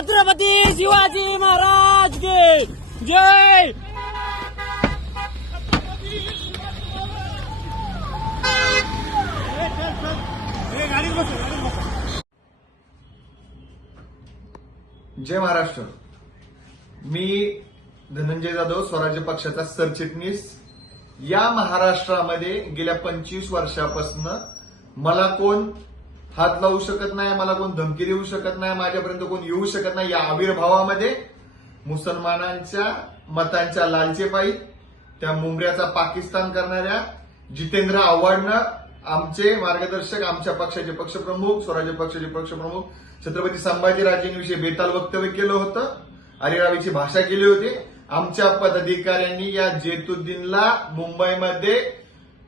छत्रपती शिवाजी महाराज के जय. जय महाराष्ट्र. मी धनंजय जाधव स्वराज्य पक्षाचा सरचिटणीस. या महाराष्ट्रामध्ये गेल्या पंचवीस वर्षापासून मला कोण हात लावू शकत नाही मला कोण धमकी देऊ शकत नाही माझ्यापर्यंत कोण येऊ शकत नाही या आविर्भावामध्ये मुसलमानांच्या मतांच्या लालचेपायी त्या मुंबऱ्याचा पाकिस्तान करणाऱ्या जितेंद्र आव्हाडनं आमचे मार्गदर्शक आमच्या पक्षाचे पक्षप्रमुख स्वराज्य पक्षाचे पक्षप्रमुख छत्रपती संभाजीराजेंविषयी बेताल वक्तव्य केलं होतं अरिरावीची भाषा केली होती. आमच्या पदाधिकाऱ्यांनी या जेतुद्दीनला मुंबईमध्ये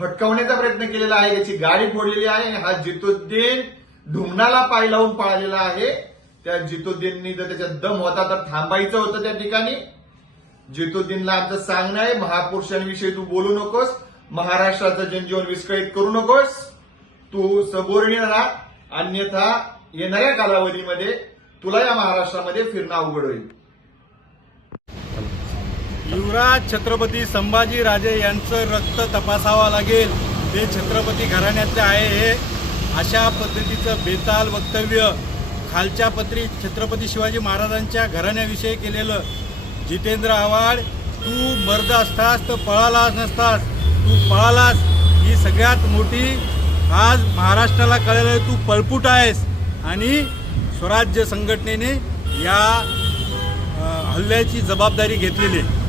फटकावण्याचा प्रयत्न केलेला आहे. याची गाडी फोडलेली आहे. आणि हा जितुद्दीन ढुमणाला पाय लावून पाळलेला आहे. त्या जितुद्दीननी जर त्याच्यात दम होता तर थांबायचं होतं त्या ठिकाणी. जितुद्दीनला आमचं सांगणं आहे महापुरुषांविषयी तू बोलू नकोस महाराष्ट्राचं जनजीवन विस्कळीत करू नकोस. तू सबोर्णी राहा अन्यथा येणाऱ्या कालावधीमध्ये तुला या महाराष्ट्रामध्ये फिरणं अवघड होईल. युवराज छत्रपती संभाजी राजे यांचं रक्त तपासावं लागेल. ते छत्रपती घराण्यातले आहे हे अशा पद्धतीचं बेताल वक्तव्य. खालच्या पत्री छत्रपती शिवाजी महाराजांच्या घराण्याविषयी केलेलं. जितेंद्र आव्हाड तू मर्द असतास तर पळालाच नसतास. तू पळालास. ही सगळ्यात मोठी आज महाराष्ट्राला कळलेलं तू पळपुट आहेस. आणि स्वराज्य संघटनेने या हल्ल्याची जबाबदारी घेतलेली आहे.